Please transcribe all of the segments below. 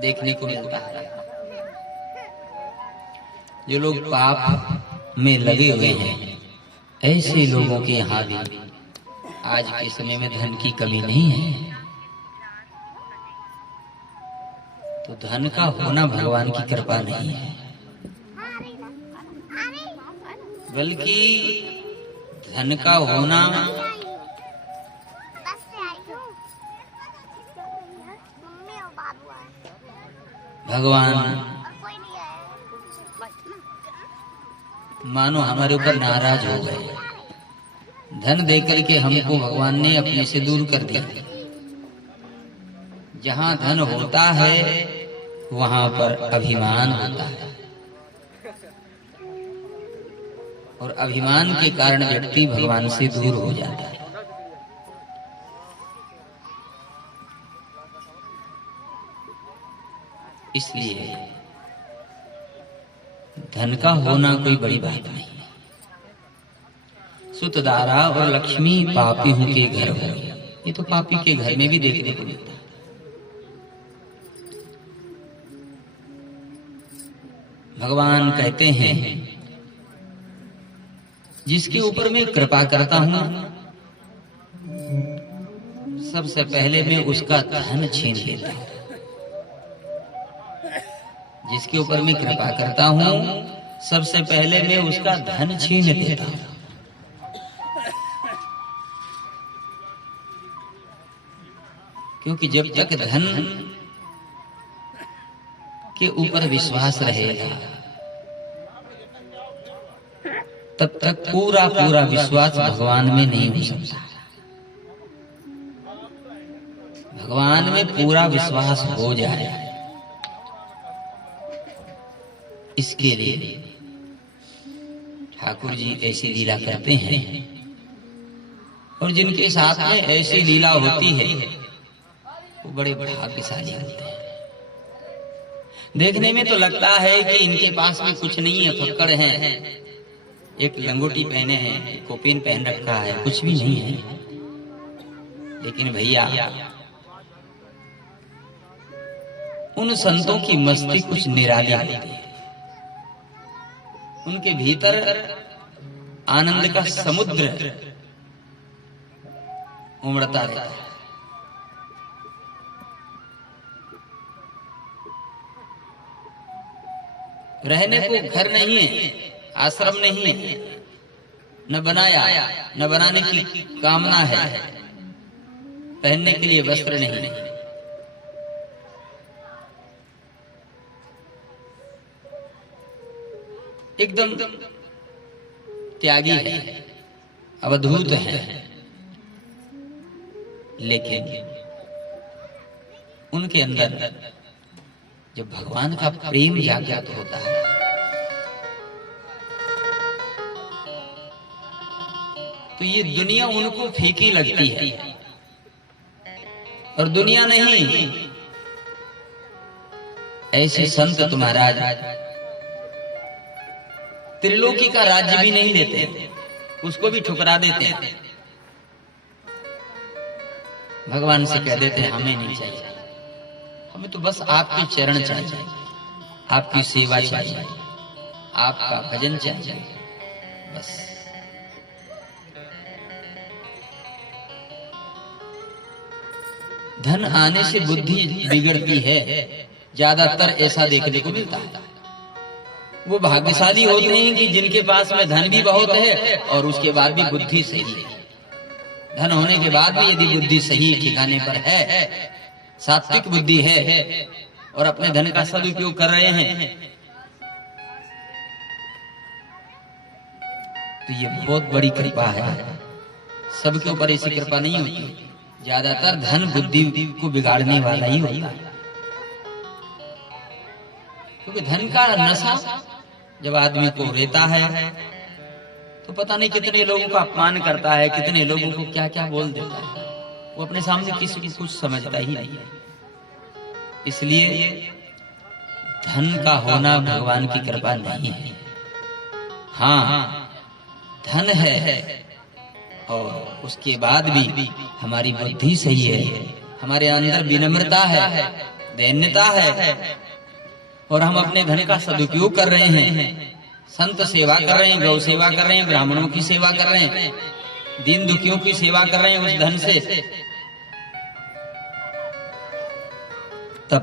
देखने को मिलता है। जो लोग पाप में लगे हुए हैं, ऐसे लोगों के यहाँ भी आज के समय में धन की कमी नहीं है। तो धन का होना भगवान की कृपा नहीं है, बल्कि धन का होना भगवान मानो हमारे ऊपर नाराज हो गए। धन देकर के हमको भगवान ने अपने से दूर कर दिया। जहां धन होता है वहां पर अभिमान होता है, और अभिमान के कारण व्यक्ति भगवान से दूर हो जाता है। इसलिए धन का होना कोई बड़ी बात नहीं है। सुतदारा और लक्ष्मी पापी के घर हो, ये तो पापी के घर में भी देखने को मिलता है। भगवान कहते हैं जिसके ऊपर मैं कृपा करता हूं, सबसे पहले मैं उसका धन छीन लेता हूं। जिसके ऊपर मैं कृपा करता हूं, सबसे पहले मैं उसका धन छीन लेता हूं। क्योंकि जब तक धन के ऊपर विश्वास रहेगा, तब तक पूरा पूरा विश्वास भगवान में नहीं हो सकता। भगवान में पूरा विश्वास हो जाए, इसके लिए ठाकुर जी ऐसी लीला करते हैं। और जिनके साथ में ऐसी लीला होती है वो बड़े भाग्यशाली होते हैं। देखने में तो लगता है कि इनके पास में कुछ नहीं है, फक्कड़ हैं, एक लंगोटी पहने हैं, कोपीन पहन रखा है, कुछ भी नहीं है। लेकिन भैया उन संतों की मस्ती कुछ निराली होती है। उनके भीतर आनंद का समुद्र उमड़ता रहता है। रहने को घर नहीं है, आश्रम नहीं है, न बनाया, न बनाने की कामना है, पहनने के लिए वस्त्र नहीं। एकदम त्यागी है, अवधूत है। लेकिन उनके अंदर जब भगवान का प्रेम जागृत होता है, तो ये दुनिया उनको फीकी लगती है। और दुनिया नहीं, ऐसे संत तुम्हारा त्रिलोकी का राज्य भी नहीं देते, उसको भी ठुकरा देते हैं। भगवान से कह देते हैं हमें नहीं चाहिए, हमें तो बस आपके चरण चाहिए, आपकी सेवा चाहिए, आपका भजन चाहिए, बस। धन आने से बुद्धि बिगड़ती है, ज्यादातर ऐसा देखने को मिलता है। वो भाग्यशाली होते हैं कि जिनके पास में धन भी बहुत है और उसके बाद भी बुद्धि सही है। धन होने के बाद भी यदि बुद्धि सही ठिकाने पर है, सात्विक बुद्धि है और अपने धन का सदुपयोग कर रहे हैं, तो ये बहुत बड़ी कृपा है। सबके ऊपर ऐसी कृपा नहीं होती। ज्यादातर धन बुद्धि को बिगाड़ने वाला ही होता है। क्योंकि धन का नशा जब आदमी को रहता है तो पता नहीं कितने लोगों का अपमान करता है, कितने लोगों को क्या क्या बोल देता है। वो अपने सामने किसी की कुछ समझता ही नहीं है। इसलिए धन का होना भगवान की कृपा नहीं है। हाँ, धन है और उसके बाद भी हमारी बुद्धि सही है, हमारे अंदर विनम्रता है, दैन्यता है, और हम अपने धन का सदुपयोग कर रहे हैं, संत सेवा कर रहे हैं, गौ सेवा कर रहे हैं, ब्राह्मणों की सेवा कर रहे हैं, दीन दुखियों की सेवा कर रहे हैं उस धन से, तब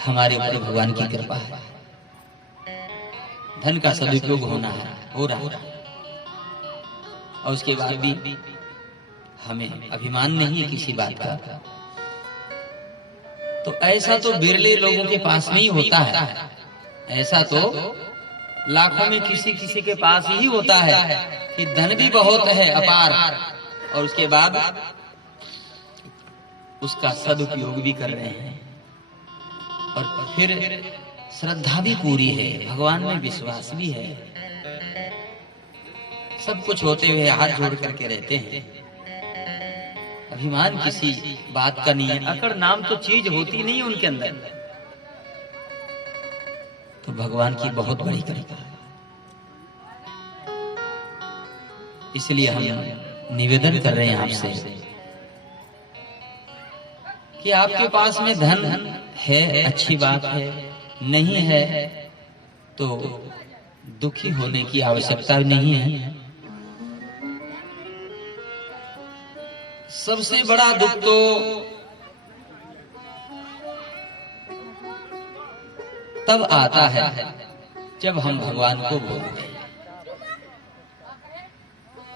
हमारे ऊपर भगवान की कृपा है, धन का सदुपयोग होना है, हो रहा है। और उसके बाद भी हमें अभिमान नहीं है किसी बात का। तो ऐसा तो बिरले लोगों के पास में ही होता है, ऐसा तो लाखों में किसी किसी के पास ही होता है कि धन भी बहुत है अपार, और उसके बाद उसका सदुपयोग भी कर रहे हैं, और फिर श्रद्धा भी पूरी है, भगवान में विश्वास भी है, सब कुछ होते हुए हाथ जोड़ करके रहते हैं। अभिमान किसी बात का नहीं है, अकड़ नाम तो चीज होती नहीं उनके अंदर। तो भगवान की बहुत बड़ी कृपा है। इसलिए हम निवेदन कर रहे हैं आपसे कि आपके पास में धन है, अच्छी बात है, नहीं है तो दुखी होने की आवश्यकता नहीं है। सबसे बड़ा दुख तो तब आता है जब हम भगवान को भूलते हैं।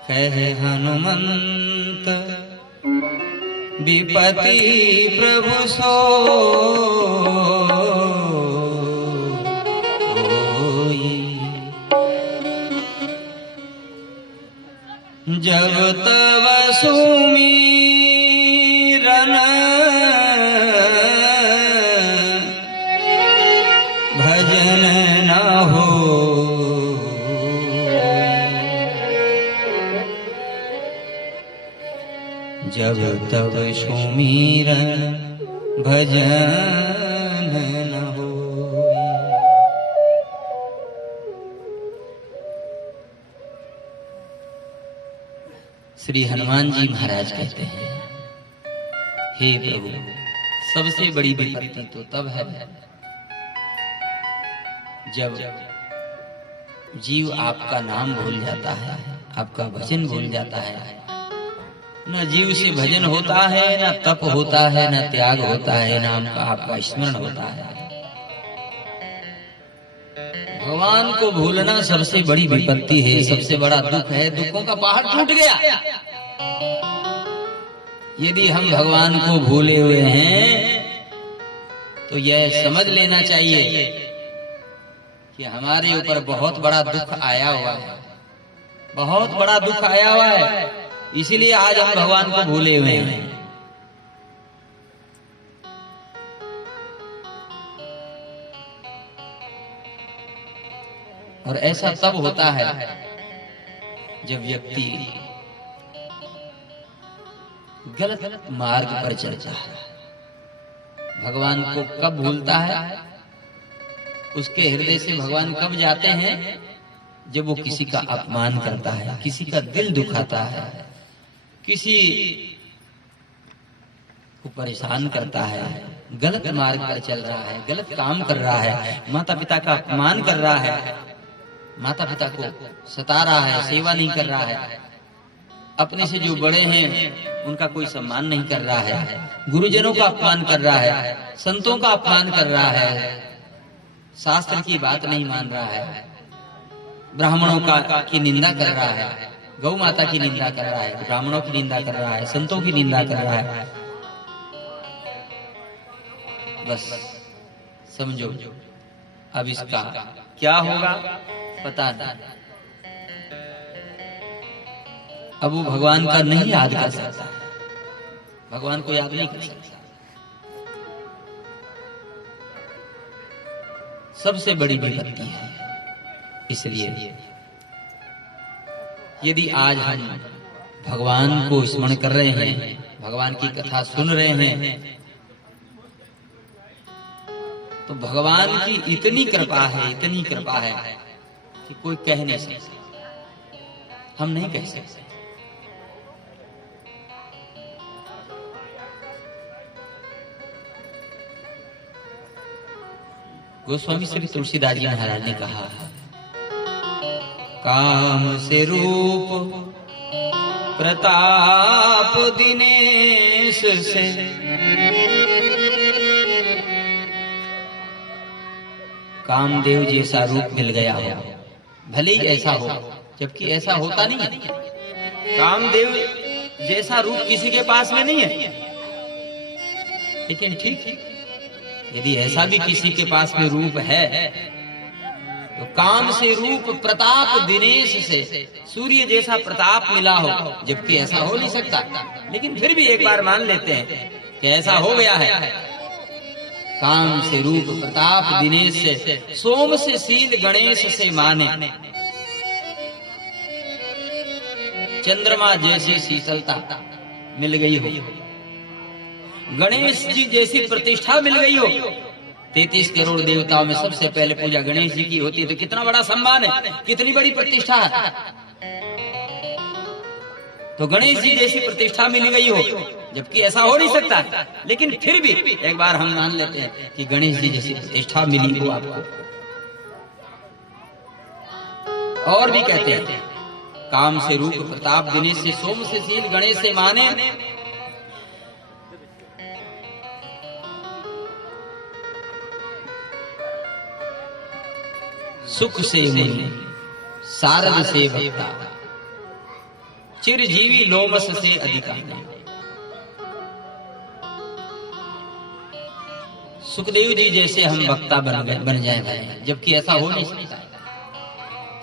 कहे हनुमंत विपति प्रभु जब तव सुमिरन भजन न हो, जब तव सुमिरन भजन न हो। श्री हनुमान जी महाराज कहते हैं, हे प्रभु, सबसे बड़ी विपत्ति तो तब है जब जीव आपका नाम भूल जाता है, आपका भजन भूल जाता है। न जीव से भजन होता है, न तप होता है, न त्याग होता है, नाम का आपका स्मरण होता है। भगवान को भूलना सबसे बड़ी विपत्ति है, सबसे बड़ा दुख है, दुखों का पहाड़ टूट गया। यदि हम भगवान को भूले हुए हैं तो यह समझ लेना चाहिए कि हमारे ऊपर बहुत बड़ा दुख आया हुआ है, बहुत बड़ा दुख आया हुआ है, इसीलिए आज हम भगवान को भूले हुए हैं। और ऐसा तब होता है जब व्यक्ति गलत मार्ग पर चलता है। भगवान को कब भूलता है, उसके हृदय से भगवान कब जाते हैं, जब वो किसी का अपमान करता है, किसी का दिल दुखाता है, किसी को परेशान करता है, गलत मार्ग पर चल रहा है, गलत काम कर रहा है, माता पिता का अपमान कर रहा है, माता पिता को सता रहा है, सेवा नहीं कर रहा है, अपने से जो बड़े हैं उनका कोई सम्मान नहीं कर रहा है, गुरुजनों का अपमान कर रहा है, संतों का अपमान कर रहा है, शास्त्र की बात नहीं मान रहा है, ब्राह्मणों की निंदा कर रहा है, गौ माता की निंदा कर रहा है, ब्राह्मणों की निंदा कर रहा है, संतों की निंदा कर रहा है। बस समझो अब इसका क्या होगा पता नहीं। अब वो भगवान का नहीं याद कर सकता, भगवान को याद नहीं कर सकता। सबसे बड़ी विपत्ति है। इसलिए यदि आज हम भगवान को स्मरण कर रहे हैं, भगवान की कथा सुन रहे हैं, तो भगवान की इतनी कृपा है, इतनी कृपा है कि कोई कह नहीं सकता, हम नहीं कह सकते। गोस्वामी श्री तुलसीदास जी महाराज ने कहा, काम से रूप प्रताप दिनेश से, कामदेव जैसा रूप मिल गया हो, भले ही ऐसा हो, जबकि ऐसा होता नहीं है। कामदेव जैसा रूप किसी के पास में नहीं है, लेकिन ठीक यदि ऐसा भी किसी के पास में रूप है तो काम से रूप प्रताप दिनेश से, सूर्य जैसा प्रताप मिला हो, जबकि ऐसा हो नहीं सकता। लेकिन फिर भी एक बार मान लेते हैं कि ऐसा हो गया है। काम से रूप प्रताप दिनेश से, सोम से शील गणेश से माने, चंद्रमा जैसी शीतलता मिल गई हो, गणेश जी जैसी प्रतिष्ठा मिल गई हो। 33 करोड़ देवताओं में सबसे पहले पूजा गणेश जी की होती है, तो कितना बड़ा सम्मान है, कितनी बड़ी प्रतिष्ठा है। तो गणेश जी जैसी प्रतिष्ठा मिल गई हो, जबकि ऐसा हो नहीं सकता। लेकिन फिर भी एक बार हम मान लेते हैं कि गणेश जी जैसी प्रतिष्ठा मिली हो आपको। और भी कहते हैं, काम से रूप प्रताप दिनेश से, सोम से शील गणेश से माने, सुख से मुनि सारद से भक्ता, चिरजीवी लोमस से अधिका। सुखदेव जी जैसे हम वक्ता बन जाए, जबकि ऐसा हो नहीं सकता।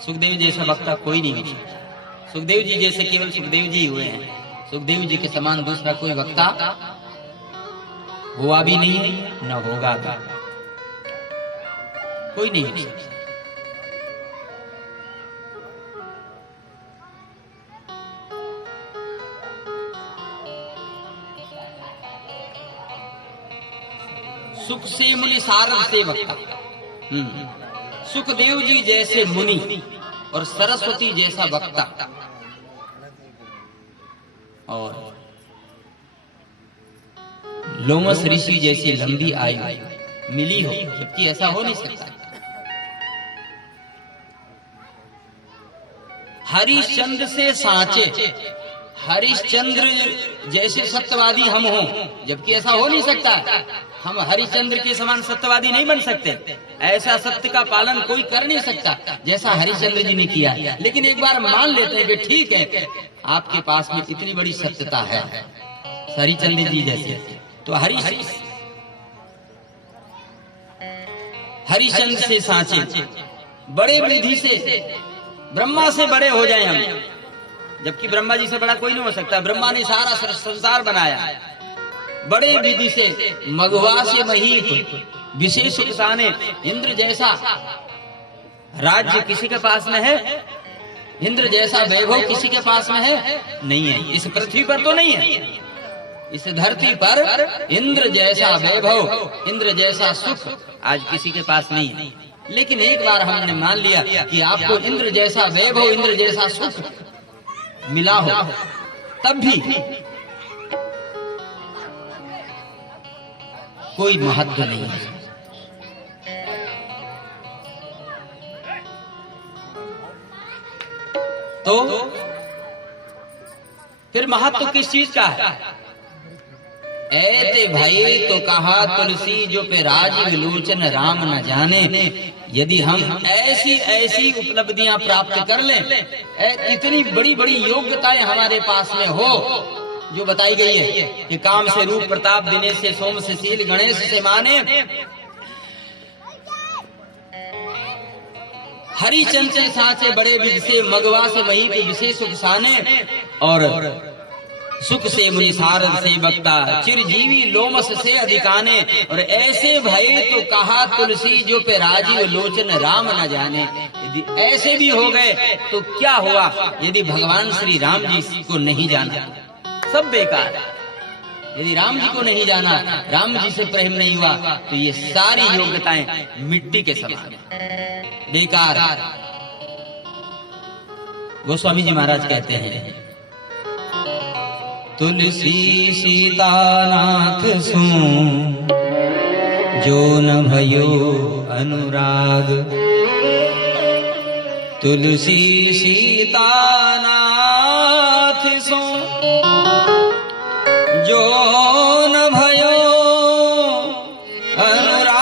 सुखदेव जैसा वक्ता कोई नहीं है। सुखदेव जी जैसे केवल सुखदेव जी हुए हैं। सुखदेव जी के समान दूसरा कोई वक्ता हुआ भी नहीं, न होगा भी, कोई नहीं। सुख से मुनि सारद से वक्ता, सुखदेव जी जैसे मुनि और सरस्वती जैसा वक्ता, और लोमस ऋषि जैसी लंबी आयु मिली हो, जबकि ऐसा हो नहीं सकता। हरिश्चंद्र से सांचे, हरिश्चंद्र जैसे सत्यवादी हम हों, जबकि ऐसा हो नहीं सकता। हम हरिश्चंद्र के समान सत्यवादी नहीं बन सकते। ऐसा सत्य का पालन कोई कर नहीं सकता जैसा हरिश्चंद्र जी ने किया। लेकिन एक बार मान लेते हैं कि ठीक है, आपके पास में इतनी बड़ी सत्यता है हरिश्चंद्र जी जैसे, तो हरिश्चंद्र से सांचे, बड़े विधि से ब्रह्मा से बड़े हो जाए हम, जबकि ब्रह्मा जी से बड़ा कोई नहीं हो सकता। ब्रह्मा ने सारा संसार बनाया। बड़े विधि से मघवा से महीप, विशेष उताने, इंद्र जैसा राज्य किसी के पास में है? इंद्र जैसा वैभव किसी के पास में है? नहीं है। इस पृथ्वी पर तो नहीं है। इस धरती पर इंद्र जैसा वैभव, इंद्र जैसा सुख आज किसी के पास नहीं है। लेकिन एक बार हमने मान लिया कि आपको इंद्र जैसा वैभव, इंद्र जैसा सुख मिला हो, तब भी कोई महत्व नहीं है। तो फिर महत्व किस चीज का है? ऐते भाई तो कहा तुलसी जो पे राज विलोचन राम न जाने। यदि हम ऐसी ऐसी उपलब्धियां प्राप्त कर लें, इतनी बड़ी बड़ी योग्यताएं हमारे पास में हो जो बताई गई है कि काम से रूप प्रताप दिनेश से, सोम से शील गणेश से माने, हरिचंद से साचे बड़े विद से, मगवा से वही पे विशेष उपसाने, और सुख से मुनि सारद से वक्ता, चिरजीवी लोमस से अधिकाने। और ऐसे भय तो कहा तुलसी जो पे राजीव लोचन राम न जाने। यदि ऐसे भी हो गए तो क्या हुआ यदि भगवान श्री राम जी को नहीं जाना? सब बेकार। यदि राम जी को नहीं जाना, राम जी से प्रेम नहीं हुआ, तो ये सारी योग्यताएं मिट्टी के समान बेकार। गोस्वामी जी महाराज कहते हैं, तुलसी सीतानाथ सुन जो न भयो अनुराग। तुलसी सीतानाथ सो जो न भयो अनुराग।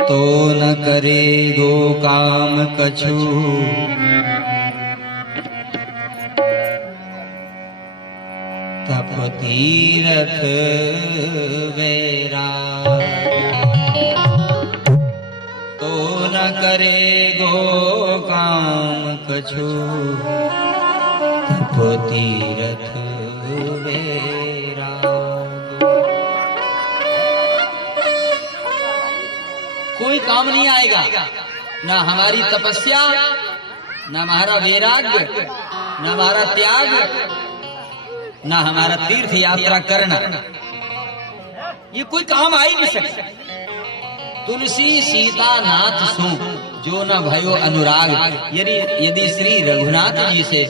तो न करे गो काम कछु तप तीरथ वैराग। तो न करे गो काम कछु तप तीरथ वैराग। कोई काम नहीं आएगा, ना हमारी तपस्या, ना हमारा वैराग्य, ना हमारा त्याग, ना हमारा तीर्थ यात्रा करना, ये कोई काम आ ही नहीं सकता। तुलसी सीता नाथ सो जो न भयो अनुराग। यदि श्री रघुनाथ जी से,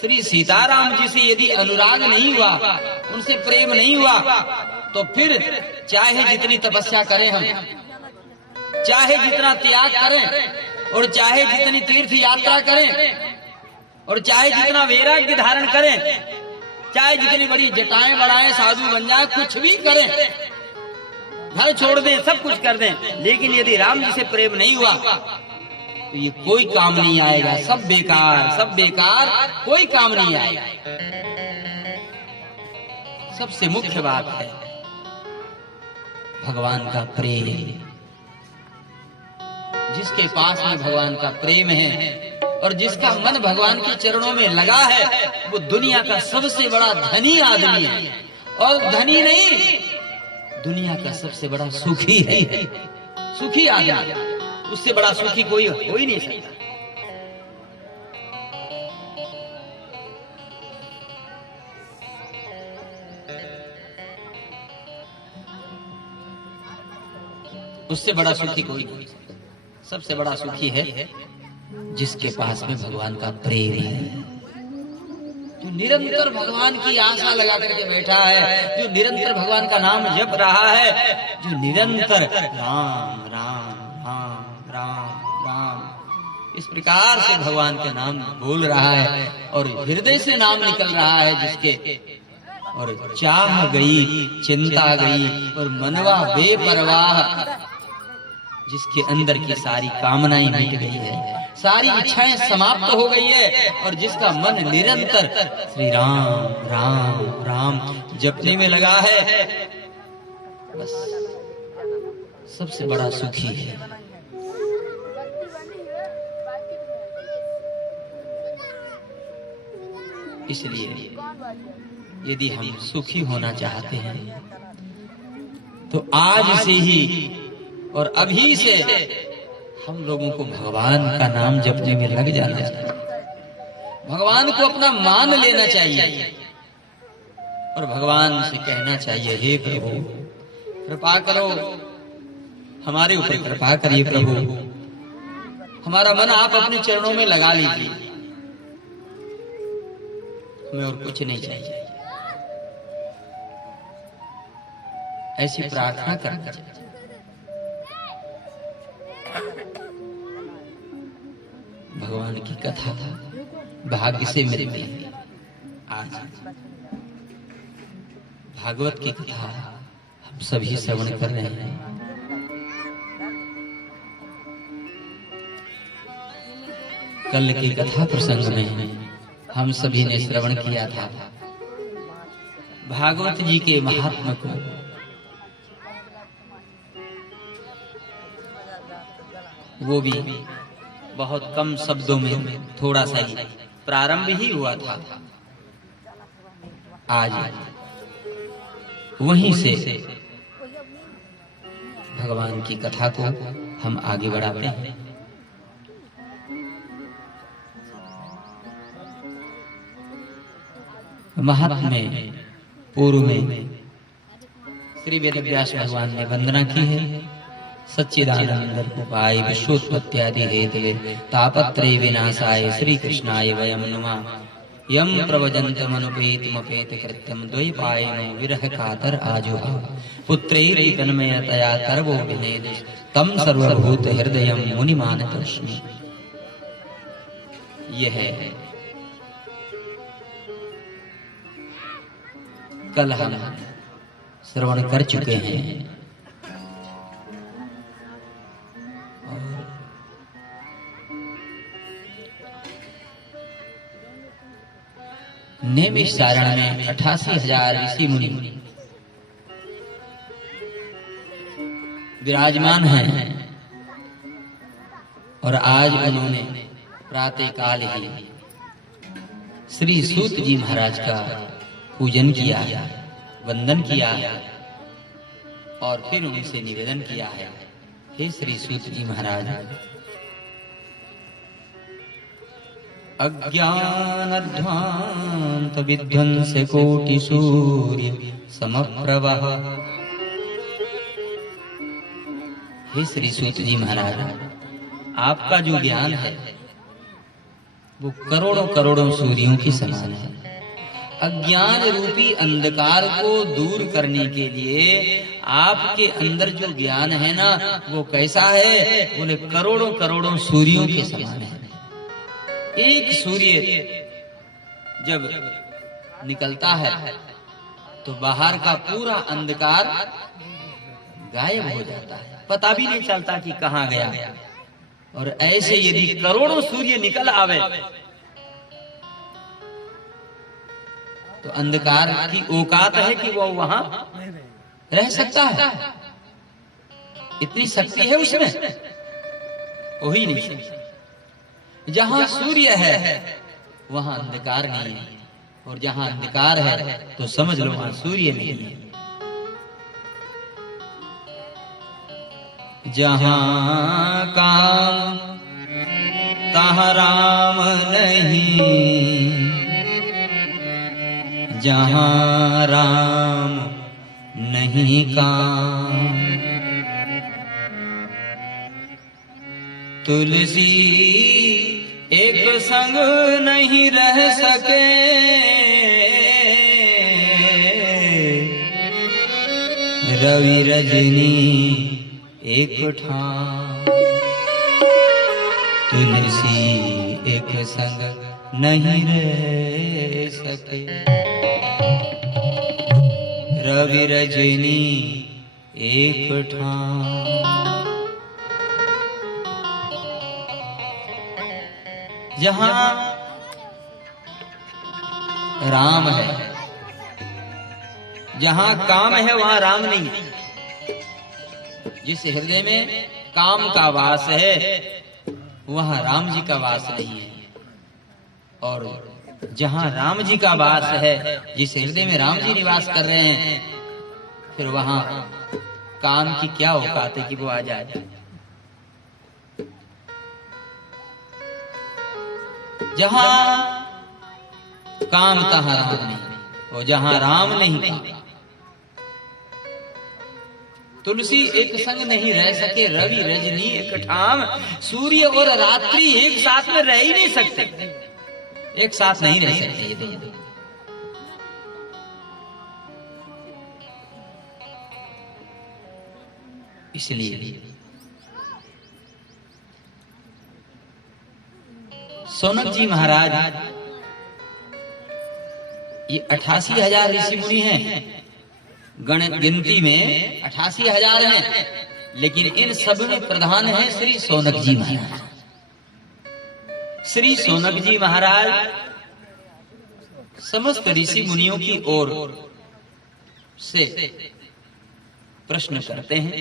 श्री सीताराम जी से यदि अनुराग नहीं हुआ, उनसे प्रेम नहीं हुआ, तो फिर चाहे जितनी तपस्या करें हम, चाहे जितना त्याग करें, और चाहे जितनी तीर्थ यात्रा करें, और चाहे जितना वैराग्य धारण करें, चाहे जितनी बड़ी जटाएं बढ़ाएं, साधु बन जाए, कुछ भी करें, घर छोड़ दें, सब कुछ कर दें, लेकिन यदि राम जी से प्रेम नहीं हुआ तो ये कोई काम नहीं आएगा। सब बेकार, सब बेकार, कोई काम नहीं आएगा। सबसे मुख्य बात है भगवान का प्रेम। जिसके पास में भगवान का प्रेम है और जिसका मन भगवान के चरणों में लगा है, वो दुनिया का सबसे बड़ा धनी आदमी है। और धनी नहीं, दुनिया का सबसे बड़ा सुखी है। सुखी आदमी, उससे बड़ा सुखी कोई हो ही नहीं सकता। उससे बड़ा सुखी कोई नहीं। सबसे बड़ा सुखी है जिसके पास में भगवान का प्रेम है, जो निरंतर भगवान की आशा लगा करके बैठा है, जो निरंतर भगवान का नाम जप रहा है, जो निरंतर राम राम राम राम राम इस प्रकार से भगवान के नाम बोल रहा है और हृदय से नाम निकल रहा है, जिसके और चाह गई, चिंता गई और मनवा बेपरवाह, जिसके अंदर की सारी कामनाएं मिट गई है, सारी इच्छाएं समाप्त हो गई है, और जिसका मन निरंतर श्री राम राम राम जपने में लगा है, बस सबसे बड़ा सुखी है। इसलिए यदि हम सुखी होना चाहते हैं तो आज से ही और अभी से हम लोगों को भगवान का नाम जपने में लग जाना चाहिए। भगवान को अपना मान लेना चाहिए और भगवान से कहना चाहिए, हे प्रभु कृपा करो, हमारे ऊपर कृपा करिए प्रभु, हमारा मन आप अपने चरणों में लगा लीजिए, हमें और कुछ नहीं चाहिए। ऐसी प्रार्थना करना चाहिए। भगवान की कथा भाग्य से मिलती है। आज भागवत की कथा हम सभी श्रवण कर रहे हैं। कल की कथा प्रसंग में हम सभी ने श्रवण किया था भागवत जी के महात्मा को। वो भी बहुत कम शब्दों में, थोड़ा सा ही प्रारंभ ही हुआ था। आज वहीं से भगवान की कथा को हम आगे बढ़ाते हैं। महात्मा में पूर्व में श्री वेदव्यास भगवान ने वंदना की है, सच्चिदानंद रूपाय विश्वोत्पत्त्यादि हेतवे तापत्रय विनाशाय श्री कृष्णाय वयं नुमः। यम प्रवजन्तमनुपेतमपेत कृत्यं द्वैपायनो विरह कातर आजुहा पुत्रैरि तन्मयतया सर्वो विनेदुस् तम सर्वभूत हृदयं मुनिमानतोऽस्मि। यह कल हम श्रवण कर चुके हैं नैमिषारण्य में 88,000 ऋषि मुनि विराजमान हैं और आज उन्होंने प्रातः काल ही श्री सूत जी महाराज का पूजन किया, वंदन किया और फिर उनसे निवेदन किया है, हे श्री सूत जी महाराज, अज्ञानध्वांत विध्वंस कोटि सूर्य समप्रभः। हे श्री सूत जी महाराज, आपका जो ज्ञान है वो करोड़ों करोड़ों सूर्यों की समान है। अज्ञान रूपी अंधकार को दूर करने के लिए आपके अंदर जो ज्ञान है ना, वो कैसा है? बोले करोड़ों करोड़ों सूर्यों के समान है। एक सूर्य जब निकलता है तो बाहर का पूरा अंधकार गायब हो जाता है, पता भी नहीं चलता कि कहाँ गया। और ऐसे यदि करोड़ों सूर्य निकल आवे तो अंधकार की औकात है कि वो वहां रह सकता है? इतनी शक्ति है उसमें? हो ही नहीं सकती। जहां सूर्य है वहां अंधकार नहीं है, और जहां अंधकार है तो समझ लो वहां सूर्य नहीं है। जहां काम तहां राम नहीं, जहां राम नहीं काम। तुलसी एक संग नहीं रह सके, रवि रजनी एक ठाम। तुलसी एक संग नहीं रह सके, रवि रजनी एक ठाम। जहां राम है, जहां काम है वहां राम नहीं है। जिस हृदय में काम का वास है वहां राम जी का वास नहीं है। और जहां राम जी का वास है, जिस हृदय में राम जी निवास कर रहे हैं, फिर वहां काम की क्या औकात है कि वो आ जाए। जहां काम तहां राम नहीं, और जहां राम नहीं काम। तुलसी एक संग नहीं रह सके, रवि रजनी एक ठाम। सूर्य और रात्रि एक साथ में रह ही नहीं सकते, एक साथ नहीं रह सकते ये दोनों। इसलिए सौनक जी महाराज, ये 88,000 ऋषि मुनि हैं, गिनती में 88,000 हैं, लेकिन इन सब में प्रधान है श्री सौनक जी महाराज। श्री सौनक जी महाराज समस्त ऋषि मुनियों की ओर से प्रश्न करते हैं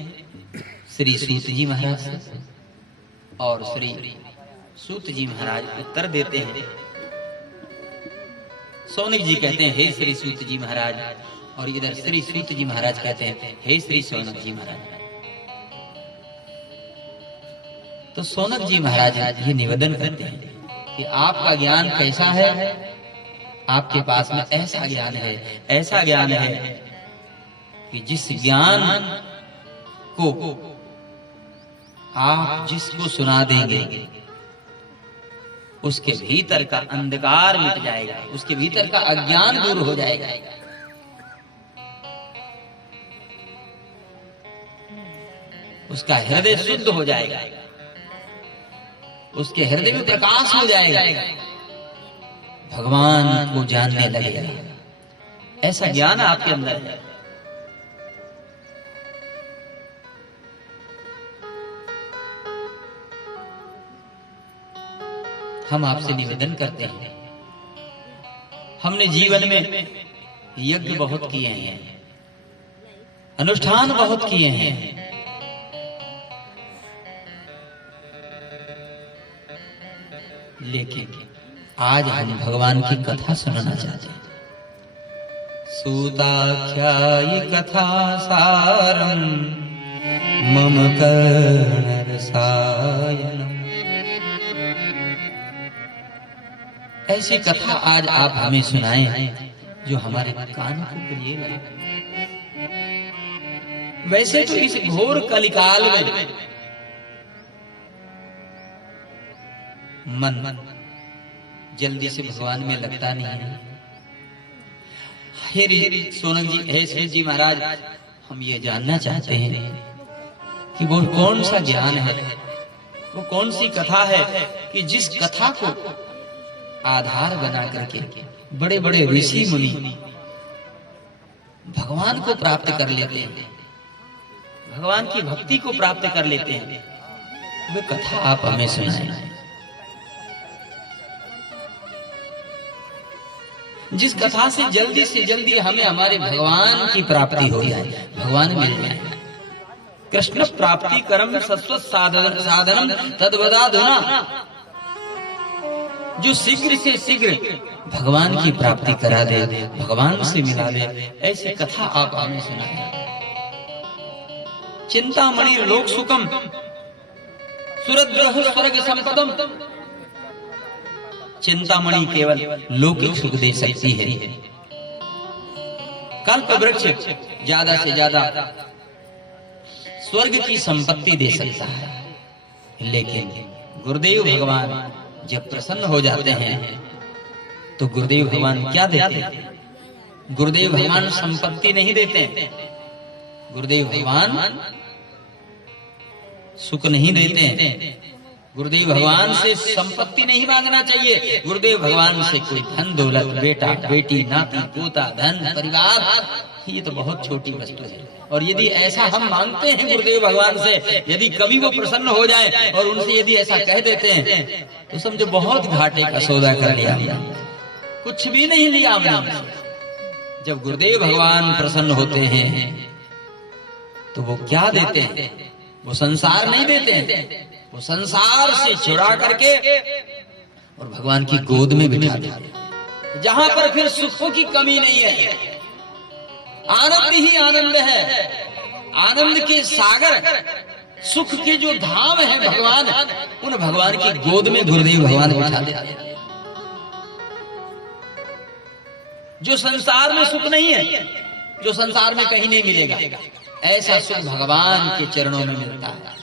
श्री सूत जी महाराज से, और श्री सूत जी महाराज उत्तर देते हैं। सौनक जी कहते हैं हे श्री सूत जी महाराज, और इधर श्री सूत जी महाराज कहते हैं हे श्री सौनक जी महाराज। तो सौनक जी महाराज ये निवेदन करते हैं कि आपका ज्ञान कैसा है? आपके पास में ऐसा ज्ञान है, ऐसा ज्ञान है कि जिस ज्ञान को आप जिसको सुना देंगे उसके भीतर का अंधकार मिट जाएगा, उसके भीतर का अज्ञान दूर हो जाएगा। उसका हृदय शुद्ध हो जाएगा, उसके हृदय में प्रकाश हो जाएगा, भगवान को जानने लगेगा। ऐसा ज्ञान आपके अंदर है। हम आपसे निवेदन करते हैं, हमने जीवन में यज्ञ बहुत किए हैं, अनुष्ठान बहुत किए हैं, लेकिन आज हम भगवान की कथा सुनना चाहते हैं। सूताख्यायि कथा सारम मम कर्णरसायनम। ऐसी कथा आज आप हमें सुनाएं जो हमारे कान को प्रिय लगे। वैसे तो इस घोर कलिकाल में मन जल्दी से भगवान में लगता नहीं है। हे सोनक जी, हे श्री जी महाराज, हम ये जानना चाहते हैं कि वो कौन सा ज्ञान है, वो कौन सी कथा है कि जिस कथा को आधार बना करके बड़े बड़े ऋषि मुनि भगवान को प्राप्त कर लेते हैं, भगवान की भक्ति को प्राप्त कर लेते हैं। वो कथा आप हमें सुनाएं, जिस कथा से जल्दी हमें हमारे भगवान की प्राप्ति हो जाए, भगवान मिल जाए। कृष्ण प्राप्ति कर्म सस्वत साधनम तद्वदाधुना, जो शीघ्र से शीघ्र भगवान की प्राप्ति करा दे, भगवान से मिला दे, ऐसी कथा आप हमें सुनाएं। चिंतामणि लोक सुखम सुरद्रोह स्वर्ग संपदम। चिंतामणि केवल लौकिक सुख दे सकती है, कल्प वृक्ष ज्यादा से ज्यादा स्वर्ग की संपत्ति दे सकता है। लेकिन गुरुदेव भगवान जब प्रसन्न हो जाते हैं तो गुरुदेव भगवान क्या देते हैं? गुरुदेव भगवान संपत्ति नहीं देते, गुरुदेव भगवान सुख नहीं देते। गुरुदेव भगवान से संपत्ति नहीं मांगना चाहिए। गुरुदेव भगवान से कोई धन दौलत, बेटा बेटी, नाती पोता, धन परिवार, ये तो बहुत छोटी वस्तु है। और यदि ऐसा हम मांगते हैं गुरुदेव भगवान से, यदि कभी वो प्रसन्न हो जाए और उनसे यदि ऐसा कह देते हैं तो समझो बहुत घाटे का सौदा कर लिया हमने, कुछ भी नहीं लिया हमने। जब गुरुदेव भगवान प्रसन्न होते हैं तो वो क्या देते हैं? वो संसार नहीं देते हैं, वो संसार से छुड़ा करके और भगवान की गोद में बिठा देते हैं, जहां पर फिर सुखों की कमी नहीं है, आनंद ही आनंद है। आनंद के सागर, सुख के जो धाम है भगवान, उन भगवान की गोद में गुरुदेव भगवान बिठा देते हैं। जो संसार में सुख नहीं है, जो संसार में कहीं नहीं मिलेगा, ऐसा सुख भगवान के चरणों में मिलता है,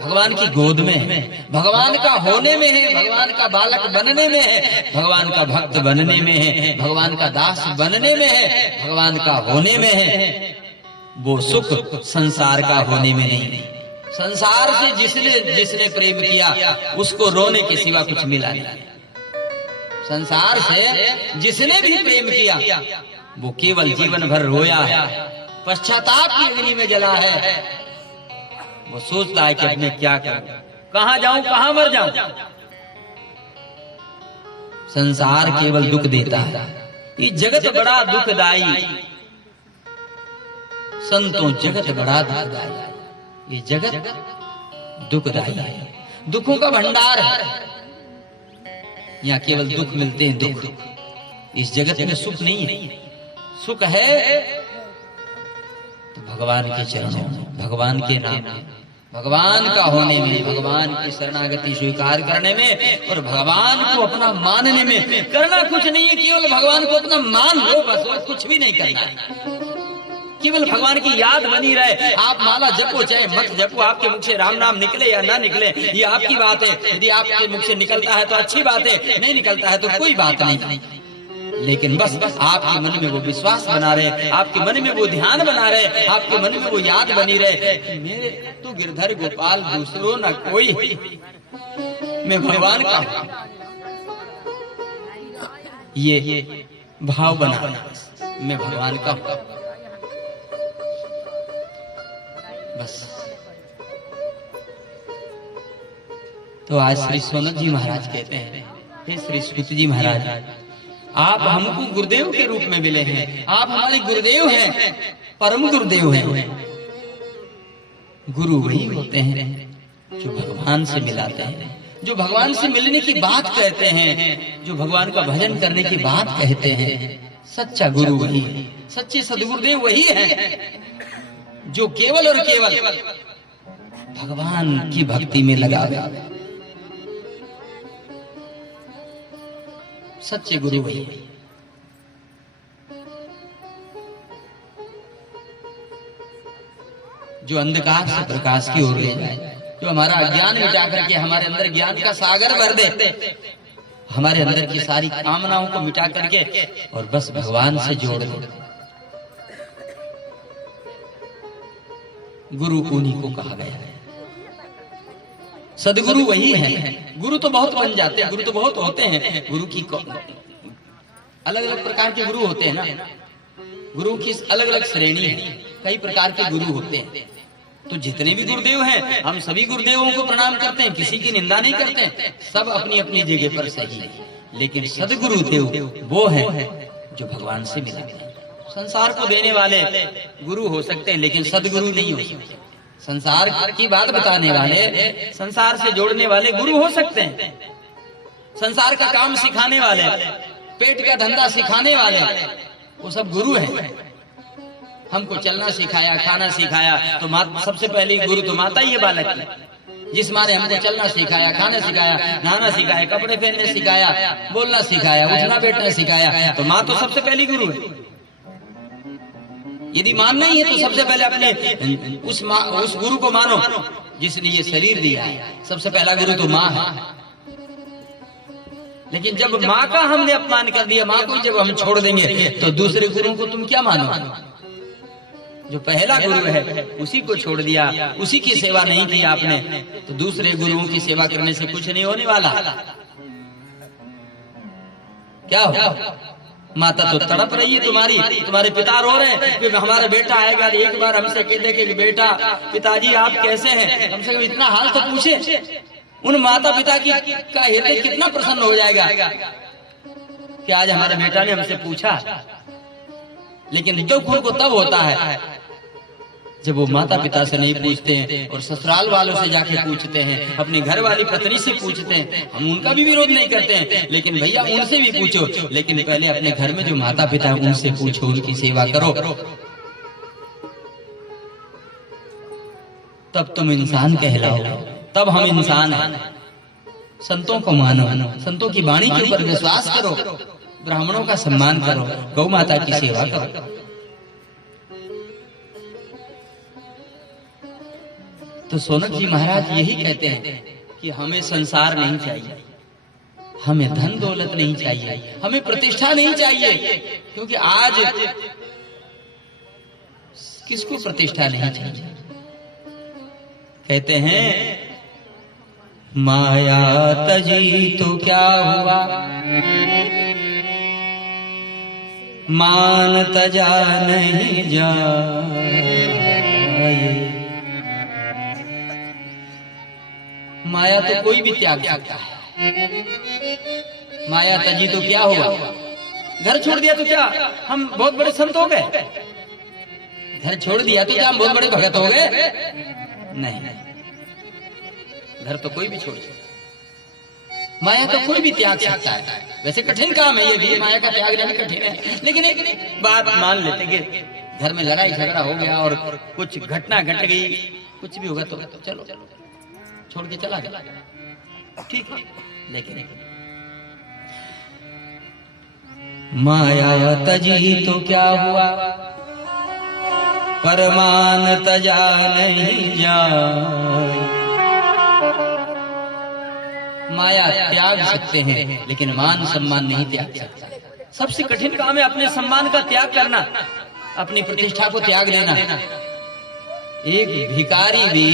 भगवान की गोद में है, भगवान का होने में है, भगवान का बालक बनने में है, भगवान का भक्त बनने में है, भगवान का दास बनने में है, भगवान का होने में है। वो सुख संसार का होने में नहीं। संसार से जिसने प्रेम किया उसको रोने के सिवा कुछ मिला नहीं। संसार से जिसने भी प्रेम किया वो केवल जीवन भर रोया है, पश्चाताप की अग्नि में जला है। वो सोचता है कि अब मैं क्या करूं, कहां जाऊं, कहां मर जाऊं। संसार केवल दुख देता है। ये जगत बड़ा दुखदाई, संतों जगत बड़ा दुखदाई। ये जगत दुखदाई है, दुखों का भंडार है। यहाँ केवल दुख मिलते हैं, दुख। इस जगत में सुख नहीं है। सुख है तो भगवान के चरणों में, भगवान के नाम में, भगवान का होने में, भगवान की शरणागति स्वीकार करने में और भगवान को अपना मानने में। करना कुछ नहीं है, केवल भगवान को अपना मान लो बस, और कुछ भी नहीं करना है। केवल भगवान की याद बनी रहे। आप माला जपो चाहे मत जपो, आपके मुख से राम नाम निकले या ना निकले ये आपकी बात है। यदि आपके मुख से निकलता है तो अच्छी बात है, नहीं निकलता है तो कोई बात नहीं। लेकिन बस आपके मन में वो विश्वास बना रहे, आपके मन में वो ध्यान बना रहे, आपके मन में वो याद बनी रहे, मेरे तो गिरधर गोपाल दूसरो न कोई, मैं भगवान का। ये भाव बना, मैं भगवान का बस। तो आज श्री सोनत जी महाराज कहते हैं, हे श्री सुत जी महाराज, आप हमको गुरुदेव के रूप में मिले हैं, आप हमारे गुरुदेव हैं, परम गुरुदेव हैं। गुरु वही होते हैं जो भगवान से मिलाते हैं, जो भगवान से मिलने की बात कहते हैं, जो भगवान का भजन करने की बात कहते हैं। सच्चा गुरु वही है, सच्चे सदगुरुदेव वही है जो केवल और केवल भगवान की भक्ति में लगा हुआ। सच्चे गुरु वही है। जो अंधकार से प्रकाश की ओर ले जाए, जो हमारा अज्ञान मिटा करके हमारे अंदर ज्ञान का सागर भर दे, हमारे अंदर की सारी कामनाओं को मिटा करके और बस भगवान से जोड़ दे। गुरु उन्हीं को कहा गया है। सदगुरु वही है। गुरु तो बहुत बन जाते हैं, गुरु तो बहुत होते हैं। गुरु की अलग अलग प्रकार के गुरु होते हैं ना, गुरु की अलग अलग श्रेणी है, कई प्रकार के गुरु होते हैं। तो जितने भी गुरुदेव हैं, हम सभी गुरुदेवों को प्रणाम करते हैं, किसी की निंदा नहीं करते, सब अपनी अपनी जगह पर सही है। लेकिन सदगुरुदेव वो है जो भगवान से मिलाते हैं। संसार को देने वाले गुरु हो सकते हैं, लेकिन सदगुरु नहीं हो सकते। संसार की बात बताने वाले, संसार से जोड़ने वाले गुरु हो सकते हैं। संसार का काम सिखाने वाले, पेट का धंधा सिखाने वाले, वो सब गुरु हैं। हमको चलना सिखाया, खाना सिखाया, तो सबसे पहले गुरु तो माता ही है बालक की। जिस माँ ने हमको चलना सिखाया, खाना सिखाया, नहाना सिखाया, कपड़े पहनने सिखाया, बोलना सिखाया, उठना बैठना सिखाया, तो माँ तो सबसे पहली गुरु है। यदि मानना ही है तो सबसे पहले अपने उस गुरु को मानो जिसने ये शरीर दिया है। सबसे पहला गुरु तो माँ है। लेकिन जब माँ का हमने अपमान कर दिया, माँ को जब हम छोड़ देंगे, तो दूसरे गुरु को तुम क्या मानो? जो पहला गुरु है उसी को छोड़ दिया, उसी की सेवा नहीं की आपने, तो दूसरे गुरुओं की सेवा करने से कुछ नहीं होने वाला। क्या हो? माता तो तड़प रही है तुम्हारी, तुम्हारे पिता रो रहे हैं कि हमारा बेटा आएगा। एक बार हमसे कह दे कि बेटा, पिताजी आप कैसे हैं, कम से कम इतना हाल तो पूछे। उन माता पिता की का हृदय कितना प्रसन्न हो जाएगा कि आज हमारे बेटा ने हमसे पूछा। लेकिन दुख उनको तब होता है जब वो माता पिता से नहीं पूछते हैं और ससुराल वालों से जाके पूछते हैं, अपनी घर वाली पत्नी से पूछते हैं। हम उनका भी विरोध नहीं करते हैं, लेकिन भैया उनसे भी पूछो, लेकिन पहले अपने घर में जो माता पिता है उनसे पूछो, उनकी सेवा करो, तब तुम इंसान कहलाओ, तब हम इंसान हैं। संतों को मानो, संतों की वाणी के ऊपर विश्वास करो, ब्राह्मणों का सम्मान करो, गौ माता की सेवा करो। तो सोनक जी महाराज यही कहते हैं कि हमें संसार नहीं चाहिए, हमें धन दौलत नहीं चाहिए, हमें प्रतिष्ठा नहीं चाहिए, क्योंकि आज किसको प्रतिष्ठा नहीं चाहिए? कहते हैं माया तजी तो क्या हुआ, मान तजा नहीं जाए। माया तो कोई भी त्याग सकता है। माया तजी तो क्या हुआ, घर छोड़ दिया तो क्या हम बहुत बड़े संत हो गए? घर छोड़ दिया तो क्या हम बहुत बड़े भगत हो गए? नहीं, घर तो कोई भी छोड़ सकता, माया तो कोई भी त्याग सकता है। वैसे कठिन काम है ये भी, माया का त्यागना भी कठिन है। लेकिन एक बात मान लेते कि घर में लड़ाई झगड़ा हो गया और कुछ घटना घट गई, कुछ भी होगा तो चलो छोड़ के चला गया, ठीक है। लेकिन माया तजी तो क्या हुआ, परमान तजा नहीं जाए। माया त्याग सकते हैं लेकिन मान सम्मान नहीं त्याग सकते। सबसे कठिन काम है अपने सम्मान का त्याग करना, अपनी प्रतिष्ठा को त्याग देना। एक भिखारी भी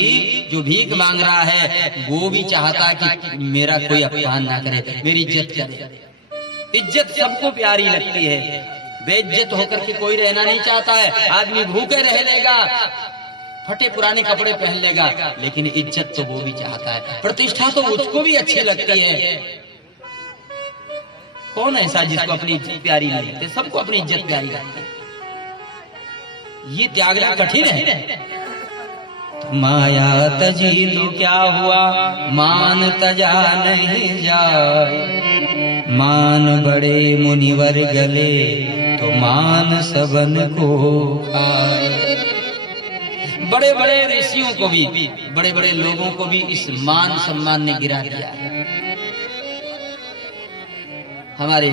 जो भीख मांग रहा है वो भी चाहता कि मेरा कोई अपमान ना करे, मेरी इज्जत करे। इज्जत सबको प्यारी लगती है, बेइज्जत होकर के कोई रहना नहीं चाहता है। आदमी भूखे रह लेगा, फटे पुराने कपड़े पहन लेगा, लेकिन इज्जत तो वो भी चाहता है, प्रतिष्ठा तो उसको भी अच्छी लगती है। कौन ऐसा जिसको अपनी इज्जत प्यारी नहीं लगती? सबको अपनी इज्जत प्यारी लगती है। ये त्यागना कठिन है। माया तजी तो क्या हुआ, मान तजा नहीं जाए। मान बड़े मुनिवर गले तो मान सबन को आए। बड़े बड़े ऋषियों को भी, बड़े बड़े लोगों को भी इस मान सम्मान ने गिरा दिया है। हमारे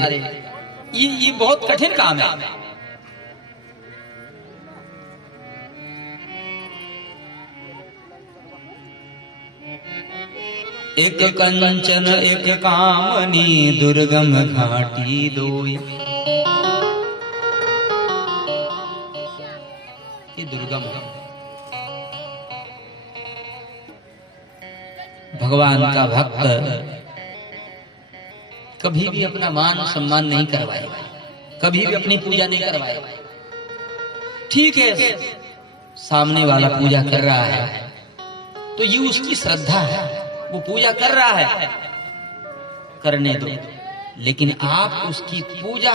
ये बहुत कठिन काम है। एक कंचन एक कामनी दुर्गम घाटी दोई। ये दुर्गम है। भगवान का भक्त कभी भी अपना मान सम्मान नहीं करवाएगा, कभी भी अपनी पूजा नहीं करवाएगा। ठीक है, सामने वाला पूजा कर रहा है तो ये उसकी श्रद्धा है, वो पूजा कर रहा है, करने दो। लेकिन आप उसकी पूजा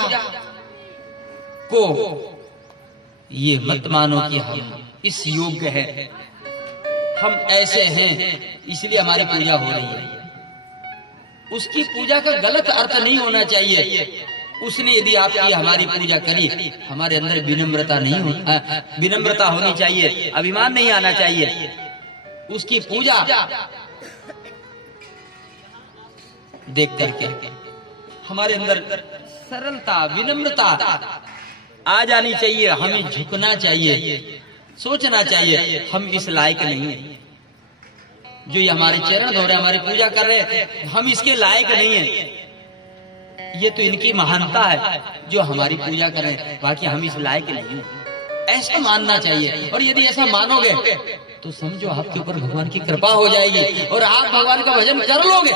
को ये मत मानो कि हम इस योग्य हैं, हम ऐसे हैं इसलिए हमारी पूजा हो रही है। उसकी पूजा का गलत अर्थ नहीं होना चाहिए। उसने यदि आपकी हमारी पूजा करी, हमारे अंदर विनम्रता नहीं हो, विनम्रता होनी चाहिए, अभिमान नहीं आना चाहिए। उसकी पूजा देख करके हमारे अंदर सरलता, विनम्रता आ जानी चाहिए। हमें झुकना चाहिए, सोचना चाहिए हम इस लायक नहीं है। जो ये हमारे चरण धो रहे, हमारी पूजा कर रहे, हम इसके लायक नहीं है। ये तो इनकी महानता है जो हमारी पूजा कर रहे हैं, बाकी हम इस लायक नहीं है। ऐसा मानना चाहिए। और यदि ऐसा मानोगे तो समझो आपके ऊपर भगवान की कृपा हो जाएगी और आप भगवान का भजन कर लोगे।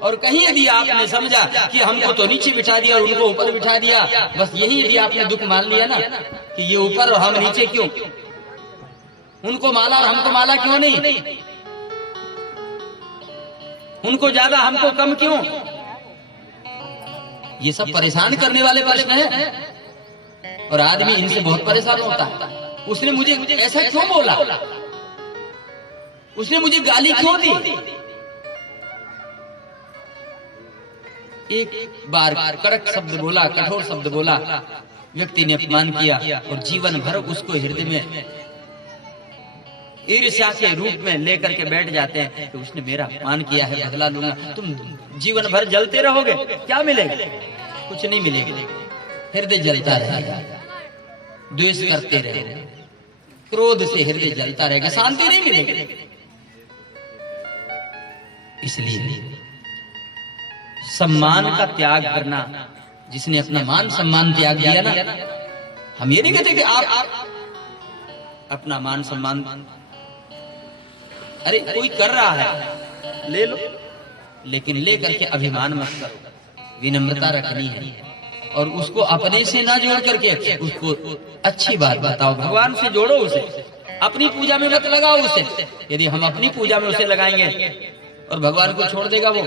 और कहीं यदि आपने समझा कि हमको तो नीचे बिठा दिया और उनको ऊपर बिठा दिया, बस यही यदि आपने दुख मान लिया ना कि ये ऊपर और हम नीचे क्यों, उनको माला और हमको माला क्यों नहीं, उनको ज्यादा हमको कम क्यों, ये सब परेशान करने वाले प्रश्न हैं। और आदमी इनसे बहुत परेशान होता है। उसने मुझे ऐसा क्यों बोला, उसने मुझे गाली क्यों दी। एक बार कड़क शब्द बोला, कठोर शब्द बोला, व्यक्ति ने अपमान किया और जीवन भर उसको हृदय में ईर्ष्या के रूप में लेकर के बैठ जाते हैं कि उसने मेरा अपमान किया है, बदला लूंगा। तुम जीवन भर जलते रहोगे, क्या मिलेगा? कुछ नहीं मिलेगा। हृदय जलता रहेगा, द्वेष करते रहेगा, क्रोध से हृदय जलता रहेगा, शांति नहीं मिलेगी। इसलिए सम्मान का त्याग करना, जिसने अपना मान सम्मान त्याग दिया ना, हम ये नहीं कहते कि आप अपना मान सम्मान, अरे कोई कर रहा है ले लो, लेकिन ले करके अभिमान मत करो। विनम्रता रखनी है और उसको अपने से ना जोड़ करके उसको अच्छी बात बताओ, भगवान से जोड़ो उसे, अपनी पूजा में मत लगाओ उसे। यदि हम अपनी पूजा में उसे लगाएंगे और भगवान को छोड़ देगा, वो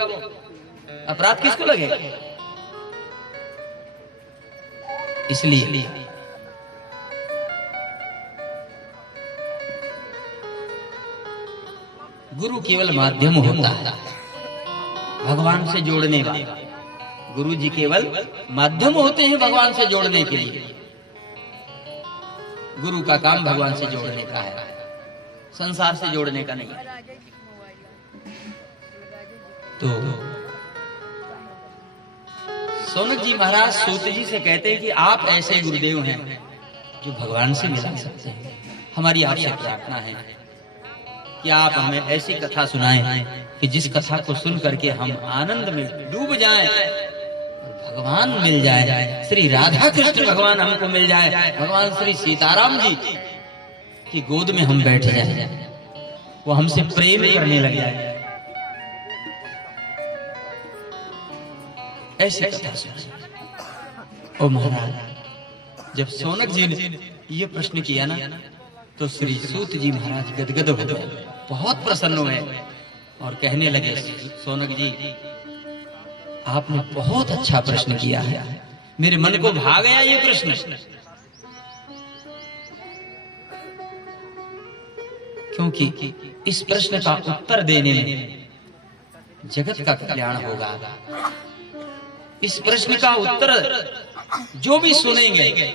अपराध किसको लगेगा? इसलिए गुरु केवल माध्यम होता है भगवान से जोड़ने वाला। गुरु जी केवल माध्यम होते हैं भगवान से जोड़ने के लिए। गुरु का काम भगवान से जोड़ने का है, संसार से जोड़ने का नहीं। तो सौनक जी महाराज सूत जी से कहते हैं कि आप ऐसे गुरुदेव हैं जो भगवान से मिला सकते हैं। हमारी आपसे प्रार्थना है कि आप हमें ऐसी कथा सुनाएं कि जिस कथा को सुन करके हम आनंद में डूब जाएं, भगवान मिल जाए, श्री राधा कृष्ण भगवान हमको मिल जाए, भगवान श्री सीताराम जी की गोद में हम बैठ जाए, वो हमसे प्रेम करने लग जाए। ऐसी कथा सुनाएं। ओ महाराज, जब शौनक जी ने ये प्रश्न किया ना, तो श्री सूत जी महाराज गदगद हो गए, बहुत प्रसन्न हुए और कहने लगे, शौनक जी आपने बहुत अच्छा प्रश्न किया है, मेरे मन को भा गया ये प्रश्न। क्योंकि इस प्रश्न का उत्तर देने में जगत का कल्याण होगा। इस प्रश्न का उत्तर जो भी सुनेंगे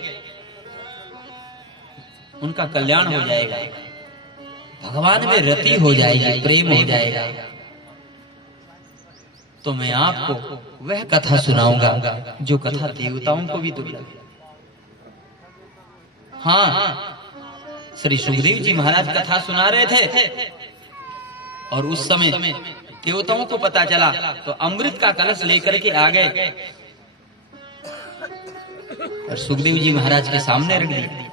उनका कल्याण हो जाएगा, भगवान में रति हो जाएगी, प्रेम हो जाएगा। तो मैं आपको वह कथा सुनाऊंगा जो कथा देवताओं को भी दुर्लभ है। हाँ, श्री सुखदेव जी महाराज कथा सुना रहे थे और उस समय देवताओं को पता चला तो अमृत का कलश लेकर के आ गए और सुखदेव जी महाराज के सामने रख दिया।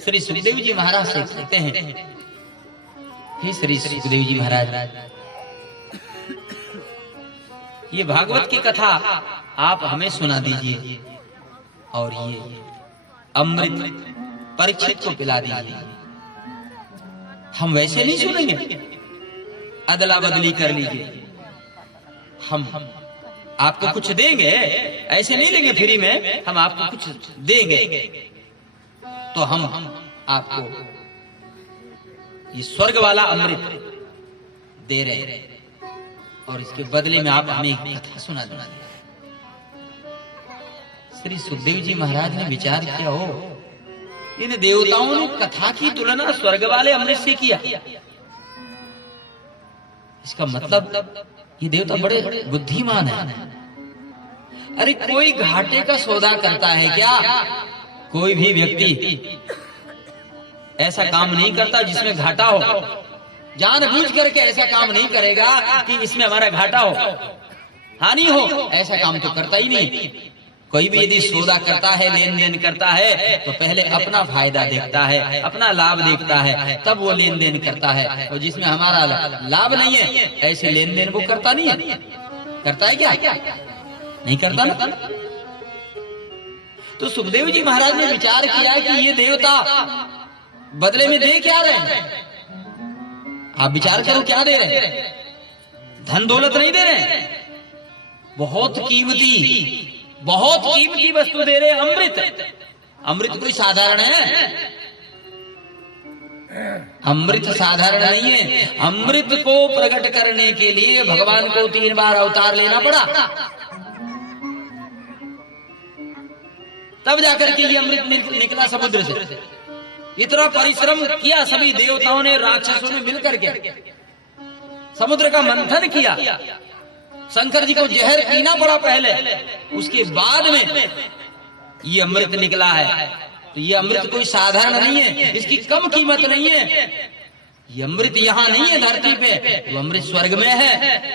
श्री सुखदेव जी महाराज से कहते हैं, हे श्री सुखदेव जी महाराज, ये भागवत की कथा आप हमें सुना दीजिए और ये अमृत परीक्षित को पिला दीजिए। हम वैसे नहीं सुनेंगे, अदला बदली कर लीजिए, हम आपको कुछ देंगे, ऐसे नहीं लेंगे फ्री में, हम आपको कुछ देंगे। तो हम आपको ये स्वर्ग वाला अमृत दे रहे हैं और इसके बदले में आप हमें एक कथा सुना देना। श्री सुखदेव जी महाराज ने विचार किया, हो इन देवताओं ने कथा की तुलना स्वर्ग वाले अमृत से किया, इसका मतलब ये देवता बड़े बुद्धिमान है। अरे कोई घाटे का सौदा करता है क्या? कोई भी व्यक्ति ऐसा काम नहीं करता जिसमें घाटा हो, जानबूझ करके ऐसा काम नहीं करेगा कि इसमें हमारा घाटा हो, हानि हो, ऐसा काम तो करता ही नहीं। कोई भी यदि सौदा करता है, लेन देन करता है, तो पहले अपना फायदा देखता है, अपना लाभ देखता है, तब वो लेन देन करता है। और जिसमें हमारा लाभ नहीं है, ऐसे लेन देन वो करता नहीं है। करता है क्या? नहीं करता ना। तो सुखदेव जी महाराज ने विचार किया कि ये देवता बदले में दे क्या रहे हैं? आप विचार करो, क्या दे रहे हैं? धन दौलत नहीं दे रहे हैं, बहुत कीमती वस्तु दे रहे हैं, अमृत। अमृत कोई साधारण है? अमृत साधारण नहीं है। अमृत को प्रकट करने के लिए भगवान को 3 बार अवतार लेना पड़ा, तब जाकर के ये अमृत निकला समुद्र से। इतना परिश्रम किया सभी देवताओं ने, राक्षसों ने मिलकर के समुद्र का मंथन किया। शंकर जी को जहर पीना पड़ा पहले, उसके बाद में ये अमृत निकला है। तो ये अमृत कोई साधारण नहीं है, इसकी कम कीमत नहीं है। ये अमृत यहाँ नहीं है धरती पे, वो अमृत स्वर्ग में है।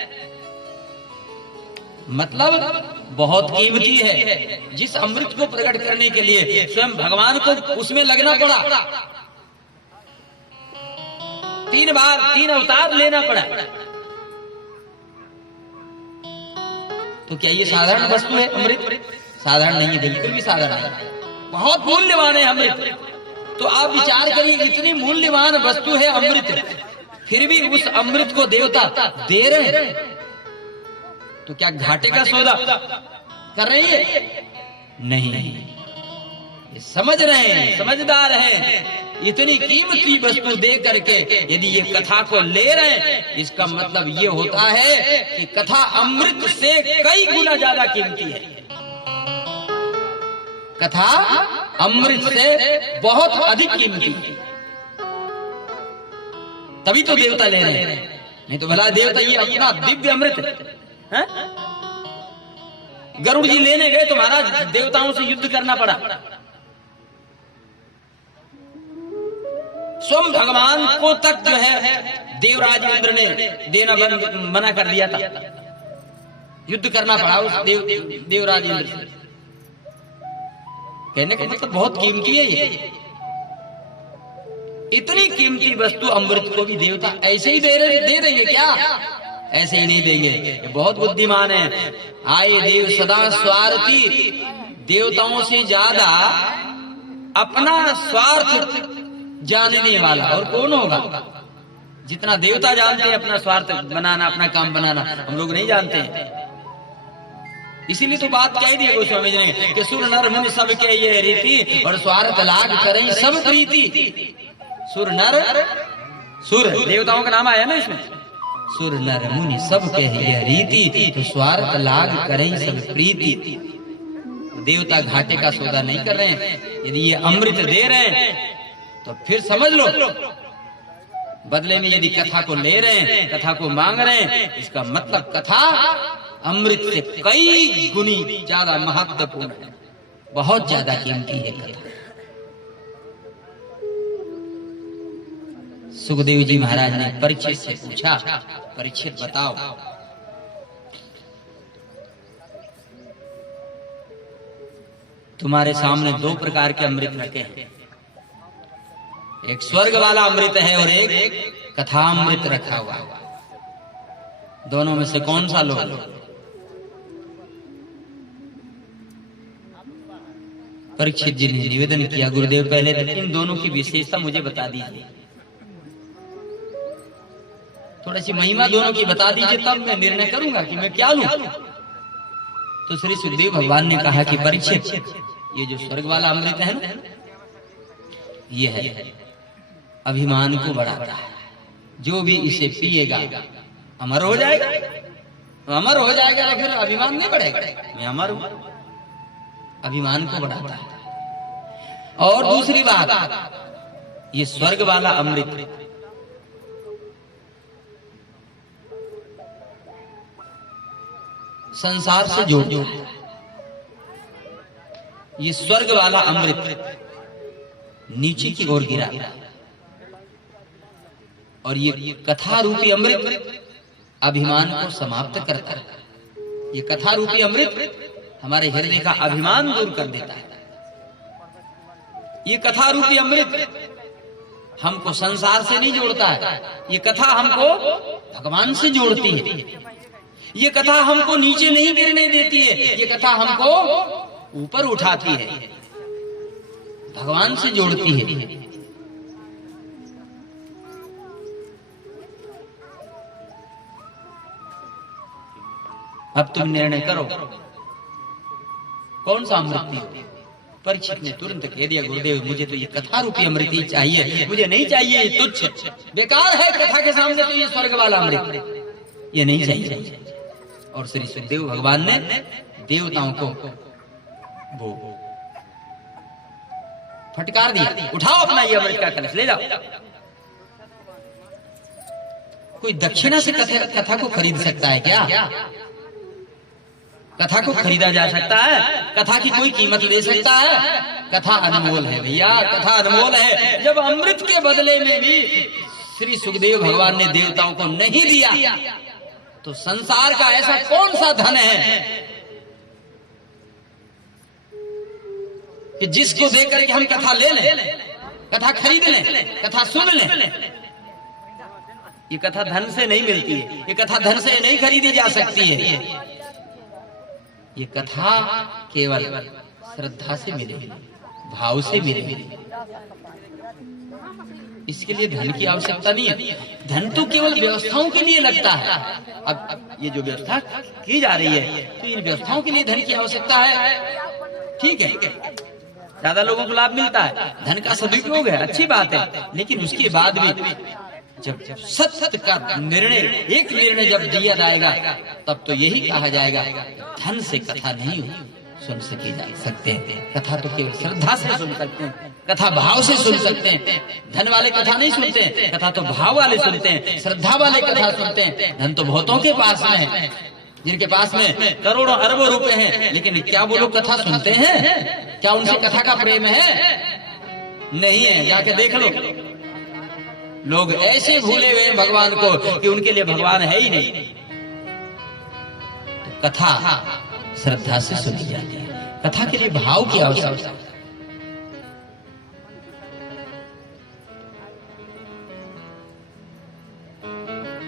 मतलब बहुत कीमती है। जिस अमृत को प्रकट करने के लिए स्वयं भगवान को उसमें लगना पड़ा, 3 बार 3 अवतार लेना पड़ा। तो क्या ये साधारण वस्तु है अमृत? साधारण नहीं है, बिल्कुल भी साधारण है, बहुत मूल्यवान है अमृत। तो आप विचार करिए, इतनी मूल्यवान वस्तु है अमृत, फिर भी उस अमृत को देवता दे रहे हैं। तो क्या घाटे का सौदा कर रही है? नहीं, ये समझ रहे हैं, समझदार हैं। इतनी कीमती वस्तु दे करके यदि ये कथा को ले रहे हैं, इसका मतलब ये होता है कि कथा अमृत से कई गुना ज्यादा कीमती है। कथा अमृत से बहुत अधिक कीमती है, तभी तो देवता ले रहे हैं। नहीं तो भला देवता ये अपना दिव्य अमृत है? गरुड़ जी लेने गए तो महाराज देवताओं से युद्ध करना पड़ा। स्वयं भगवान को तक जो है देवराज इंद्र ने देना मना कर दिया था, युद्ध करना पड़ा उस देवराज इंद्र से। कहने का मतलब बहुत कीमती है ये, इतनी कीमती वस्तु अमृत को भी देवता ऐसे ही दे देंगे क्या? ऐसे ही नहीं देंगे, ये बहुत बुद्धिमान है। आए देव सदा स्वार्थी, देवताओं से ज्यादा अपना स्वार्थ जानने वाला और कौन होगा? जितना देवता जानते हैं अपना स्वार्थ बनाना, अपना काम बनाना, हम लोग नहीं जानते हैं। इसीलिए तो बात कह दी है गोस्वामी जी ने कि सुर नर मुनि सब के ये रीति, और स्वार्थ लाग करें सब प्रीति। सुर नर, सुर देवताओं का नाम आया ना इसमें, सुर नर मुनि सब के ये रीति, तो स्वार्थ लाग करें सब प्रीति। देवता घाटे का सौदा नहीं कर रहे हैं। यदि ये अमृत दे रहे हैं तो फिर समझ लो बदले में यदि कथा को ले रहे हैं, कथा को मांग रहे हैं, इसका मतलब कथा अमृत से कई गुनी ज्यादा महत्वपूर्ण है, बहुत ज्यादा कीमती है कथा। सुखदेव जी महाराज ने परीक्षित से पूछा, परीक्षित बताओ तुम्हारे सामने दो प्रकार के अमृत रखे हैं, एक स्वर्ग वाला अमृत है और एक कथा अमृत रखा हुआ है, दोनों में से कौन सा लो? परीक्षित जी ने निवेदन किया, गुरुदेव पहले इन दोनों की विशेषता मुझे बता दीजिए, थोड़ी सी महिमा दोनों की बता दीजिए, तब मैं निर्णय करूंगा कि मैं क्या लूं। तो श्री सुखदेव भगवान ने कहा कि परीक्षित, ये जो स्वर्ग वाला अमृत है ना, ये है अभिमान को बढ़ाता है, जो भी इसे पिएगा अमर हो जाएगा, अमर हो जाएगा, फिर अभिमान नहीं बढ़ेगा, मैं अमर हूं, अभिमान को बढ़ाता है। और दूसरी बात, ये स्वर्ग वाला अमृत संसार से जोड़ता है। ये स्वर्ग वाला अमृत नीचे की ओर गिरा और ये कथा रूपी अमृत अभिमान को समाप्त करता है। ये कथा रूपी अमृत हमारे हृदय का अभिमान दूर कर देता है। ये कथा रूपी अमृत हमको संसार से नहीं जोड़ता है, ये कथा हमको भगवान से जोड़ती है। ये कथा हमको नीचे नहीं गिरने देती है, ये कथा हमको ऊपर उठाती है, भगवान से जोड़ती है। अब तुम निर्णय करो कौन सा अमृत पियो। परीक्षित ने तुरंत कह दिया, गुरुदेव मुझे तो ये कथा रूपी अमृत ही चाहिए, मुझे नहीं चाहिए ये तुच्छ बेकार है कथा के सामने, तो ये स्वर्ग वाला अमृत ये नहीं चाहिए। और श्री सुखदेव भगवान ने देवताओं को वो फटकार दिया, उठाओ अपना ये अमृत का कलश ले जाओ। कोई दक्षिणा से कथा को खरीद सकता है क्या? कथा को खरीदा जा सकता है? कथा की कोई कीमत ले सकता है? कथा अनमोल है भैया, कथा अनमोल है। जब अमृत के बदले में भी श्री सुखदेव भगवान ने देवताओं को नहीं दिया, तो संसार का ऐसा कौन सा धन है कि जिसको देकर के हम कथा ले लें, कथा खरीद लें, कथा सुन लें? ये कथा धन से नहीं मिलती है, ये कथा धन से नहीं खरीदी जा सकती है। ये कथा केवल श्रद्धा से मिलेगी, भाव से मिलेगी। इसके लिए धन की आवश्यकता नहीं है। धन तो केवल व्यवस्थाओं के लिए लगता है। अब ये जो व्यवस्था की जा रही है, तो इन व्यवस्थाओं के लिए धन की आवश्यकता है, ठीक है, ज्यादा लोगों को लाभ मिलता है, धन का सदुपयोग है, अच्छी बात है। लेकिन उसके बाद भी जब सत्य का निर्णय, एक निर्णय जब दिया जाएगा, तब तो यही कहा जाएगा, धन से कथा नहीं सुन सकी जा सकते हैं। कथा तो केवल श्रद्धा से सुन सकते हैं, कथा भाव से सुन सकते हैं। धन वाले कथा नहीं सुनते हैं, कथा तो भाव वाले सुनते हैं, श्रद्धा वाले कथा सुनते हैं। धन तो बहुतों के पास में है, जिनके पास में करोड़ों अरबों रुपए हैं, लेकिन क्या वो लोग कथा सुनते हैं? क्या उनसे कथा का प्रेम है? नहीं है, जाके देख लो। लोग ऐसे भूले हुए हैं भगवान को कि उनके लिए भगवान है ही नहीं। तो कथा श्रद्धा से सुनी जाती है, कथा के लिए भाव की आवश्यकता है।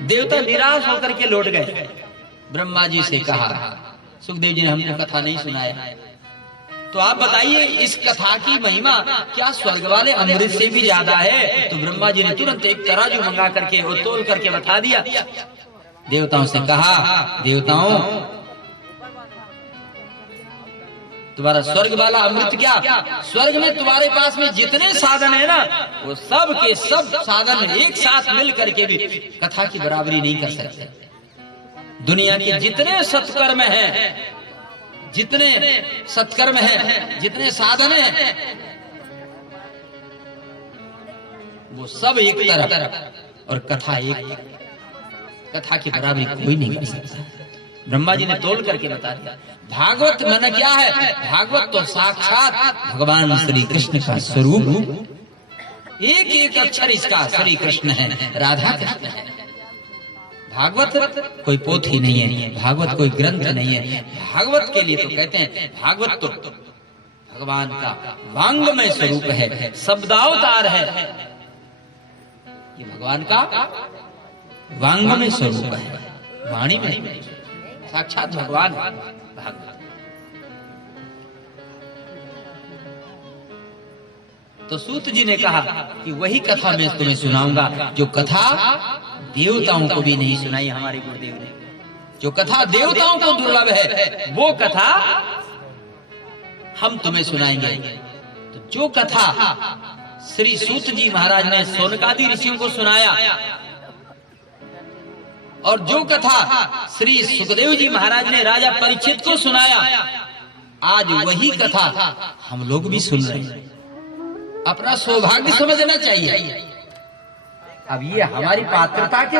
देवता निराश होकर के लौट गए, ब्रह्मा जी से कहा सुखदेव जी ने हमको कथा नहीं सुनाया, तो आप बताइए इस कथा की महिमा क्या स्वर्ग वाले अमृत से भी ज्यादा है? तो ब्रह्मा जी ने तुरंत एक तराजू मंगा करके वो तोल करके बता दिया। देवताओं से कहा, देवताओं तुम्हारा स्वर्ग वाला अमृत क्या, स्वर्ग में तुम्हारे पास में जितने साधन है ना, वो सब के सब साधन एक साथ मिल करके भी कथा की बराबरी नहीं कर सकते। दुनिया के जितने सत्कर्म हैं, जितने सत्कर्म हैं, जितने साधन हैं, वो सब एक तरफ और कथा एक, कथा की बराबरी कोई नहीं कर सकता। ब्रह्मा जी ने तोल करके बता दिया। भागवत मन क्या है? भागवत तो साक्षात भगवान श्री कृष्ण का स्वरूप, एक एक अक्षर इसका श्री कृष्ण है, राधा कृष्ण है। भागवत कोई पोथी नहीं है, भागवत कोई ग्रंथ नहीं है। भागवत के लिए तो कहते हैं भागवत तो भगवान का वांगमय स्वरूप है, शब्दावतार है। ये भगवान का वांगमय स्वरूप है, वाणी में साक्षात भगवान भागवत। तो सूत जी ने कहा कि वही कथा मैं तुम्हें सुनाऊंगा जो कथा देवताओं को भी नहीं सुनाई हमारे गुरुदेव ने। जो कथा देवताओं को दुर्लभ है वो कथा हम तुम्हें सुनाएंगे। तो जो कथा श्री सूत जी महाराज ने शौनकादि ऋषियों को सुनाया और जो कथा श्री सुखदेव जी महाराज ने राजा परीक्षित को सुनाया, आज वही कथा हम लोग भी सुन रहे हैं। अपना सौभाग्य समझना चाहिए। अब ये हमारी पात्रता के